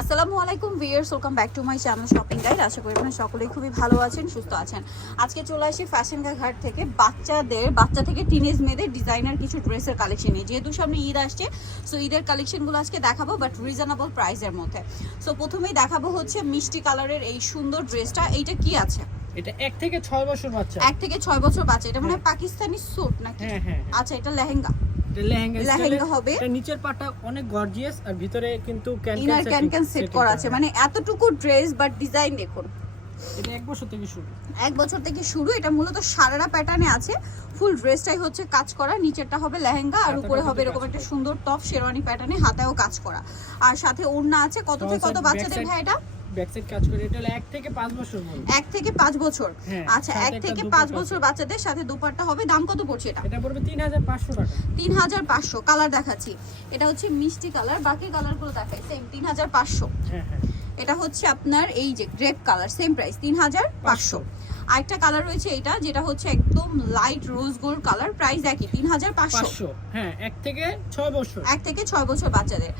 আসসালামু আলাইকুম viewers welcome back to my channel shopping guide. আশা করি আপনারা সকলেই খুবই ভালো আছেন সুস্থ আছেন। আজকে চলে আসি ফ্যাশন ঘাট থেকে। বাচ্চাদের বাচ্চা থেকে টিনেজ মেয়েদের ডিজাইনার কিছু ড্রেসের কালেকশন নিয়ে। যেহেতু সামনে ঈদ আসছে সো ঈদের কালেকশনগুলো আজকে দেখাবো বাট রিজনেবল প্রাইসের মধ্যে। সো প্রথমেই দেখাবো হচ্ছে মিষ্টি কালারের এই সুন্দর ড্রেসটা। এইটা কি আছে? এটা এক থেকে ছয় বছর বাচ্চা। এক থেকে ছয় বছর বাচ্চা। এটা মানে পাকিস্তানি স্যুট নাকি? হ্যাঁ হ্যাঁ হ্যাঁ। আচ্ছা এটা লেহেঙ্গা। লেহেঙ্গা লেহেঙ্গা হবে। নিচের পাটটা অনেক গর্জিয়াস আর ভিতরে কিন্তু ইনার ক্যান ক্যান সেট করা আছে। মানে এতটুকু ড্রেস বাট ডিজাইন দেখুন। এটা এক বছর থেকে শুরু। এক বছর থেকে শুরু। এটা মূলত সারারা প্যাটার্নে আছে। ফুল ড্রেসটাই হচ্ছে কাজ করা। নিচেরটা হবে লেহেঙ্গা আর উপরে হবে এরকম একটা সুন্দর টপ শেরওয়ানি প্যাটার্নে হাতায়ও কাজ করা। আর সাথে ওড়না আছে। কত থেকে কত বাচ্চাদের ভাই এটা? ব্যাক সাইড কাজ করে এটা হলো 1 থেকে পাঁচ বছর বলব এক থেকে 5 বছর। হ্যাঁ, আচ্ছা 1 থেকে 5 বছর বাচ্চাদের সাথে দুপাট্টা হবে দাম কত পড়ছে এটা? এটা পড়বে তিন হাজার পাঁচশো টাকা। তিন হাজার পাঁচশো কালার দেখাচ্ছি। এটা হচ্ছে মিষ্টি কালার বাকি কালারগুলো দেখাই সেম তিন হাজার পাঁচশো। হ্যাঁ হ্যাঁ। এটা হচ্ছে আপনার এই যে গ্রেপ কালার সেম প্রাইস তিন হাজার পাঁচশো। আরেকটা কালার রয়েছে এটা যেটা হচ্ছে একদম light rose gold colour price একই তিন হাজার পাঁচশো। হ্যাঁ এক থেকে ছয় বছর। এক থেকে ছয় বছর বাচ্চাদের।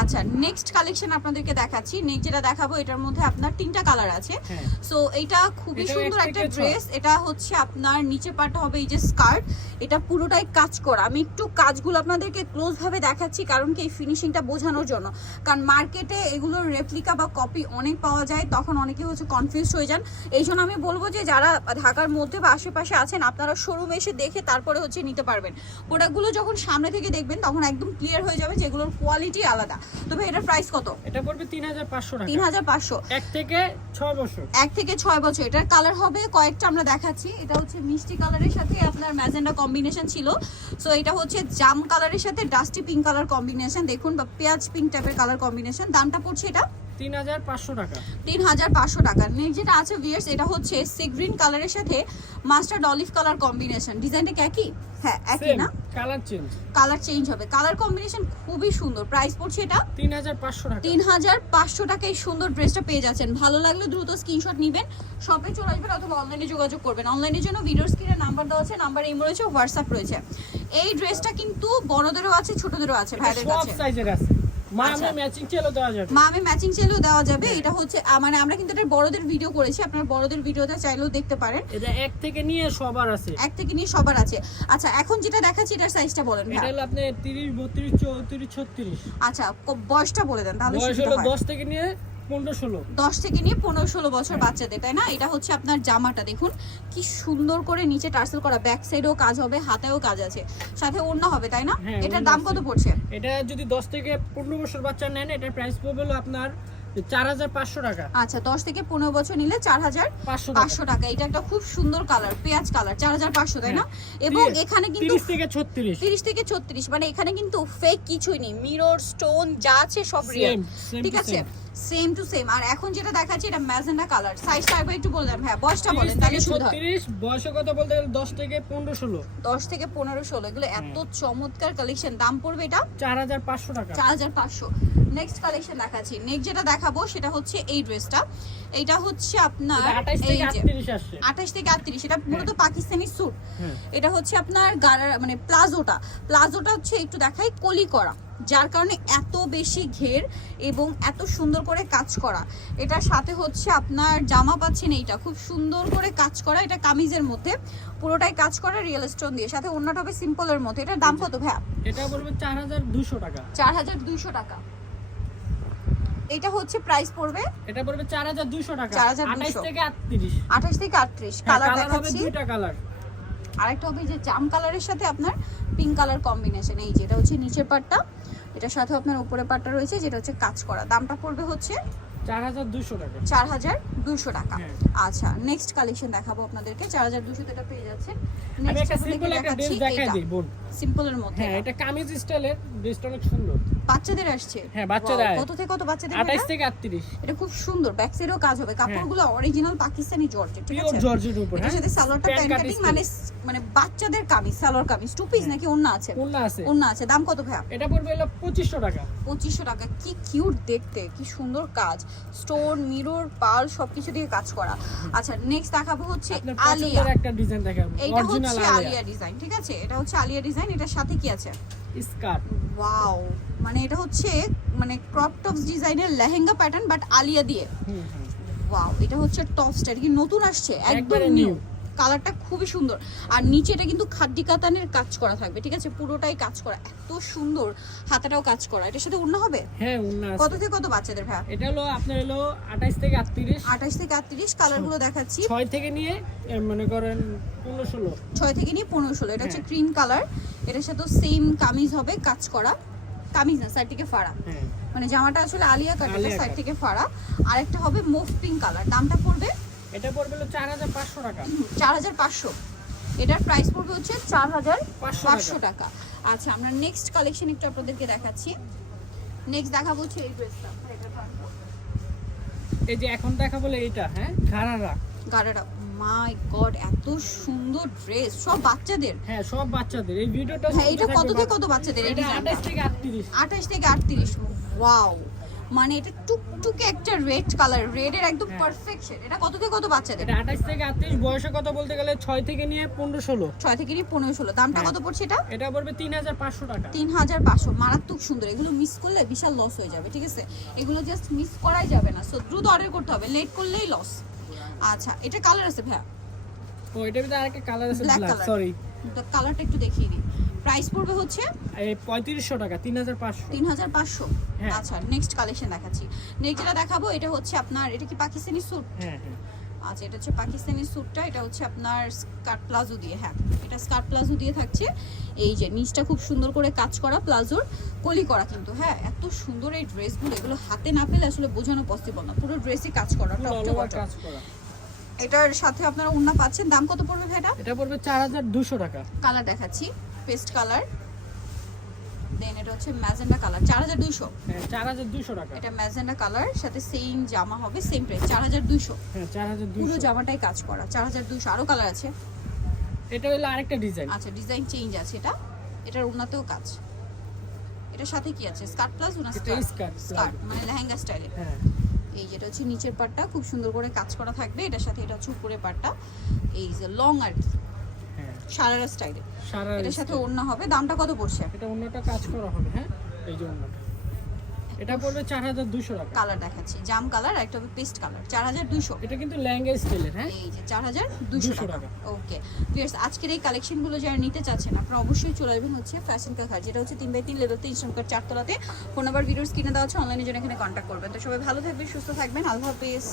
আচ্ছা নেক্সট কালেকশন আপনাদেরকে দেখাচ্ছি। নেক্সট যেটা দেখাবো এটার মধ্যে আপনার তিনটা কালার আছে। হ্যাঁ। সো এটা খুবই সুন্দর একটা ড্রেস এটা হচ্ছে আপনার নিচে পাটা হবে এই যে স্কার্ট এটা পুরোটাই কাজ করা। আমি একটু কাজগুলো আপনাদেরকে ক্লোজ ভাবে দেখাচ্ছি কারণ কি এই ফিনিশিংটা বোঝানোর জন্য। কারণ মার্কেটে এগুলোর রেপ্লিকা বা কপি অনেক পাওয়া যায় তখন অনেকে হচ্ছে কনফিউজ হয়ে যান। এই জন্য আমি বলব যে যারা ঢাকার মধ্যে বা আশেপাশে আছেন আপনারা শোরুমে এসে দেখে তারপরে হচ্ছে নিতে পারবেন। প্রোডাক্টগুলো যখন সামনে থেকে দেখবেন তখন একদম ক্লিয়ার হয়ে যাবে যেগুলোর কোয়ালিটি আলাদা। তবে এটার প্রাইস কত? এটা পড়বে তিন হাজার পাঁচশো তিন হাজার পাঁচশো। এক থেকে ছয় বছর। এক থেকে ছয় বছর। এটার কালার হবে কয়েকটা আমরা দেখাচ্ছি। এটা হচ্ছে মিষ্টি কালারের সাথে আপনার ম্যাজেন্ডা কম্বিনেশন ছিল। সো এটা হচ্ছে জাম কালারের সাথে ডাস্টি পিঙ্ক কালার কম্বিনেশন দেখুন বা পেঁয়াজ পিঙ্ক টাইপের কালার কম্বিনেশন দামটা পড়ছে এটা তিন হাজার পাঁচশো টাকা। তিন হাজার পাঁচশো টাকা। নেক্সট যেটা আছে ভিয়ার্স এটা হচ্ছে সি গ্রিন কালারের সাথে মাস্টার্ড অলিভ কালার কম্বিনেশন। ডিজাইনটা কি একই? হ্যাঁ একই না? কালার চেঞ্জ কালার চেঞ্জ হবে। কালার কম্বিনেশন খুবই সুন্দর। প্রাইস পড়ছে এটা তিন হাজার পাঁচশো টাকা। তিন হাজার পাঁচশো টাকায় সুন্দর ড্রেসটা পেয়ে যাচ্ছেন। ভালো লাগলে দ্রুত স্ক্রিনশট নেবেন। শপে চলে আসবেন অথবা অনলাইনে যোগাযোগ করবেন। অনলাইনের জন্য ভিডিওর স্ক্রিনে নাম্বার দেওয়া আছে নাম্বার ইমো রয়েছে হোয়াটসঅ্যাপ রয়েছে। এই ড্রেসটা কিন্তু বড়দেরও আছে ছোটদেরও আছে ভাইদের সব কাছে। সাইজের আছে। মা আচ্ছা। আমি ম্যাচিং চেলো দেওয়া যাবে। মা আমি ম্যাচিং চাইলেও দেওয়া যাবে এটা হচ্ছে মানে আমরা কিন্তু এটা বড়দের ভিডিও করেছি আপনার বড়দের ভিডিওটা চাইলেও দেখতে পারেন। এটা এক থেকে নিয়ে সবার আছে। এক থেকে নিয়ে সবার আছে। আচ্ছা এখন যেটা দেখাচ্ছি এটার সাইজটা বলেন এটা হলো আপনি তিরিশ বত্রিশ চৌত্রিশ ছত্রিশ। আচ্ছা বয়সটা বলে দেন তাহলে বয়স হলো থেকে নিয়ে দশ থেকে নিয়ে পনেরো ষোলো বছর হ্যাঁ। বাচ্চাদের তাই না? এটা হচ্ছে আপনার জামাটা দেখুন। কি সুন্দর করে নিচে টার্সেল করা ব্যাক সাইডেও কাজ হবে হাতেও কাজ আছে সাথে ওড়না হবে তাই না? হ্যাঁ, এটার দাম কত পড়ছে? এটা যদি দশ থেকে পনেরো বছর বাচ্চা নেন এটার প্রাইস পড়বে আপনার টাকা। আচ্ছা দশ থেকে পনেরো বছর নিলে চার হাজার পাঁচশো টাকা। এটা একটা খুব সুন্দর কালার পেঁয়াজ কালার চার হাজার পাঁচশো তাই না? হ্যাঁ। এবং এখানে কিন্তু তিরিশ থেকে ছত্রিশ। তিরিশ থেকে ছত্রিশ মানে এখানে কিন্তু ফেক কিছুই নেই। মিরর স্টোন যা আছে সব রিয়েল ঠিক আছে। সেম টু সেম আর এখন যেটা দেখাচ্ছি এটা ম্যাজেন্ডা কালার। সাইজটা একবার একটু বলে দেন। হ্যাঁ বয়সটা বলেন তাহলে সুবিধা হয়। ছত্রিশ বয়সের কথা বলতে গেলে দশ থেকে পনেরো ষোলো। দশ থেকে পনেরো ষোলো এগুলো এত চমৎকার কালেকশন দাম পড়বে এটা? চার হাজার পাঁচশো টাকা। চার হাজার পাঁচশো। নেক্সট কালেকশন দেখাচ্ছি। নেক্সট যেটা দেখাবো সেটা হচ্ছে এই ড্রেসটা এটা হচ্ছে আপনার আঠাইশ এই থেকে যে আটত্রিশ আসছে। আঠাশ থেকে আটত্রিশ এটা মূলত পাকিস্তানি স্যুট হ্যাঁ। এটা হচ্ছে আপনার মানে প্লাজোটা। প্লাজোটা হচ্ছে একটু দেখাই কলি করা। যার কারণে এত বেশি ঘের এবং এত সুন্দর করে কাজ করা। এটার সাথে হচ্ছে আপনার জামা পাচ্ছেন এইটা। খুব সুন্দর করে কাজ করা এটা কামিজের মধ্যে। পুরোটাই কাজ করা রিয়েল স্টোন দিয়ে। সাথে অন্যটা হবে সিম্পলের মধ্যে। এটার দাম কত ভাইয়া? এটা বলবে চার হাজার দুশো টাকা। চার হাজার দুইশো টাকা। এটা হচ্ছে প্রাইস পড়বে? এটা পড়বে চার হাজার দুশো টাকা। 4,200 আঠাইশ থেকে আটত্রিশ। আঠাশ থেকে আটত্রিশ। হ্যাঁ, কালার কালার হবে দেখাচ্ছি। কালার আরেকটা হবে যে জাম কালারের সাথে আপনার পিঙ্ক কালার কম্বিনেশন এই যেটা হচ্ছে নিচের পাটটা এটার সাথে আপনার উপরের পাটটা রয়েছে যেটা হচ্ছে কাজ করা। দামটা পড়বে হচ্ছে চার হাজার দুশো টাকা। টাকা। হ্যাঁ। আচ্ছা নেক্সট কালেকশন দেখাবো আপনাদেরকে। চার হাজার দুশো এটা পেয়ে যাচ্ছে নেক্সট দেখাচ্ছি সিম্পলের মধ্যে। হ্যাঁ এটা কামিজ স্টাইলের ড্রেসটা অনেক সুন্দর। বাচ্চাদের আসছে? হ্যাঁ, বাচ্চাদের কত থেকে কত বাচ্চাদের আঠাইশ এটা? থেকে আটত্রিশ। এটা খুব সুন্দর ব্যাক সাইডেও কাজ হবে। কাপড়গুলো অরিজিনাল পাকিস্তানি জর্জেট ঠিক আছে? জর্জের উপর হ্যাঁ? সাথে সালোয়ারটা কাটিং মানে মানে বাচ্চাদের কামিজ সালোয়ার কামিজ। টু পিস নাকি? অন্য আছে। হ্যাঁ। আছে। অন্য আছে। দাম কত ভাইয়া? এটা পড়বে হলো পঁচিশশো টাকা। পঁচিশশো টাকা। কি কিউট দেখতে কি সুন্দর কাজ। স্টোন মিরর পাল সবকিছু দিয়ে কাজ করা। আচ্ছা নেক্সট দেখাবো হচ্ছে আলিয়া। একটা ডিজাইন দেখাবো। অরিজিনাল হচ্ছে আলিয়া। ডিজাইন ঠিক আছে? এটা হচ্ছে আলিয়া ডিজাইন এটার সাথে কি আছে? স্কার্ট। ওয়াও মানে এটা হচ্ছে মানে ক্রপ টপস ডিজাইনের লেহেঙ্গা প্যাটার্ন বাট আলিয়া দিয়ে। হুম হুম। ওয়াও এটা হচ্ছে টপসটা এটা কি নতুন আসছে? একদম নিউ। কালারটা খুবই সুন্দর। আর নিচে এটা কিন্তু খাদ্দি কাতানের কাজ করা থাকবে ঠিক আছে? পুরোটাই কাজ করা। এত সুন্দর হাতাটাও কাজ করা। এটার সাথে অন্য হবে? হ্যাঁ উন্না কত থেকে কত বাচ্চাদের ভাইয়া? এটা হলো আপনার হলো আঠাইশ থেকে আটত্রিশ। আঠাশ থেকে আটত্রিশ কালারগুলো দেখাচ্ছি। ছয় থেকে নিয়ে মনে করেন পনেরো ষোলো। ছয় থেকে নিয়ে পনেরো ষোলো। এটা হচ্ছে হ্যাঁ। ক্রিম কালার এটার সাথে সেম কামিজ হবে কাজ করা। কামিজ না সাইড থেকে ফাড়া। হ্যাঁ। মানে জামাটা আসলে আলিয়া কাট আলিয়া সাইড থেকে ফাড়া। আর একটা হবে মুভ পিঙ্ক কালার দামটা পড়বে এটা পড়বে হলো চার হাজার পাঁচশো টাকা। চার হাজার পাঁচশো। এটার প্রাইস পড়বে হচ্ছে চার হাজার পাঁচশো পাঁচশো টাকা। টাকা আচ্ছা আমরা নেক্সট কালেকশন একটু আপনাদেরকে দেখাচ্ছি। নেক্সট দেখাবো হচ্ছে এই ড্রেসটা এই যে এখন দেখা বলে এইটা হ্যাঁ? ঘাড়ারা গাড়াটা মাই গড এত সুন্দর ড্রেস সব বাচ্চাদের। হ্যাঁ সব বাচ্চাদের। এই ভিডিওটা হ্যাঁ এটা কত থেকে কত বাচ্চাদের? এটা ডিজাইনটা আঠাশ থেকে আটত্রিশ। আঠাশ থেকে আটত্রিশ। ওয়াও মানে এটা টুকটুকে একটা রেড কালার রেড এর একদম পারফেক্ট পারফেকশন এটা কত থেকে কত বাচ্চাদের? এটা আঠাশ থেকে আটত্রিশ বয়সের কথা বলতে গেলে ছয় থেকে নিয়ে পনেরো ষোলো। ছয় থেকে নিয়ে পনেরো ষোলো। দামটা হ্যাঁ। কত পড়ছে এটা? এটা পড়বে তিন হাজার পাঁচশো টাকা। তিন হাজার পাঁচশো। মারাত্মক সুন্দর। এগুলো মিস করলে বিশাল লস হয়ে যাবে ঠিক আছে? এগুলো জাস্ট মিস করাই যাবে না। সো দ্রুত অর্ডার করতে হবে। লেট করলেই লস আচ্ছা এটা কালার আছে ভাইয়া? ও এটার ভিতরে আরেকটা কালার আছে ব্ল্যাক। সরি কালারটা একটু দেখিয়ে দিই। প্রাইস পড়বে হচ্ছে? এই পঁয়ত্রিশশো টাকা তিন হাজার পাঁচশো। তিন হাজার পাঁচশো। হ্যাঁ। আচ্ছা নেক্সট কালেকশন দেখাচ্ছি। নেক্সট যেটা দেখাবো এটা হচ্ছে আপনার এটা কি পাকিস্তানি স্যুট হ্যাঁ হ্যাঁ। আচ্ছা এটা হচ্ছে পাকিস্তানি স্যুটটা এটা হচ্ছে আপনার স্কার্ট প্লাজো দিয়ে হ্যাঁ। এটা স্কার্ট প্লাজো দিয়ে থাকছে। এই যে নিচটা খুব সুন্দর করে কাজ করা প্লাজোর কলি করা কিন্তু হ্যাঁ। এত সুন্দর এই ড্রেসগুলো এগুলো হাতে না পেলে আসলে বোঝানো পসিবল না। পুরো ড্রেসই কাজ করা কাজ করা। এটার সাথে আপনারা উন্না পাচ্ছেন দাম কত পড়বে ভাইটা এটা পড়বে চার হাজার দুশো টাকা। কালার দেখাচ্ছি। Paste colour. দেন এটা হচ্ছে ম্যাজেন্ডা কালার চার হাজার দুইশো। হ্যাঁ চার হাজার টাকা। এটা ম্যাজেন্ডা কালার সাথে সেম জামা হবে সেম প্রাইস চার হাজার দুইশো। হ্যাঁ চার হাজার পুরো জামাটাই কাজ করা চার হাজার দুইশো। আরও কালার আছে। এটা হলো আরেকটা ডিজাইন আচ্ছা ডিজাইন চেঞ্জ আছে এটা। এটার উন্নতেও কাজ। এটার সাথে কি আছে? স্কার্ট প্লাস এটা স্কার্ট স্কার্ট মানে লেহেঙ্গা স্টাইলে হ্যাঁ। এই যেটা হচ্ছে নিচের পাটটা খুব সুন্দর করে কাজ করা থাকবে। এটার সাথে এটা হচ্ছে উপরের পাটটা এই যে লং আর কি। সারারা স্টাইলে। এটার সাথে ওড়না হবে। দামটা কত পড়ছে? এটা অন্যটা কাজ করা হবে হ্যাঁ? এই যে অন্যটা এটা পড়বে চার হাজার দুশো টাকা। কালার দেখাচ্ছি। জাম কালার আর একটা হবে পেস্ট কালার। চার হাজার দুইশো। এটা কিন্তু ল্যাঙ্গা স্টাইলের হ্যাঁ? এই যে চার হাজার দুশো 200 টাকা। ওকে। ভিউয়ার্স আজকের এই কালেকশনগুলো যারা নিতে চাচ্ছেন আপনারা অবশ্যই চলে আসবেন হচ্ছে ফ্যাশন কাকার যেটা হচ্ছে তিন বাই তিন লেভেল তিন সংখ্যার চারতলাতে। ফোন নাম্বার ভিডিওস কিনে দেওয়া হচ্ছে অনলাইনে জন্য এখানে কন্ট্যাক্ট করবেন। তো সবাই ভালো থাকবেন সুস্থ থাকবেন। আল্লাহ হাফিজ।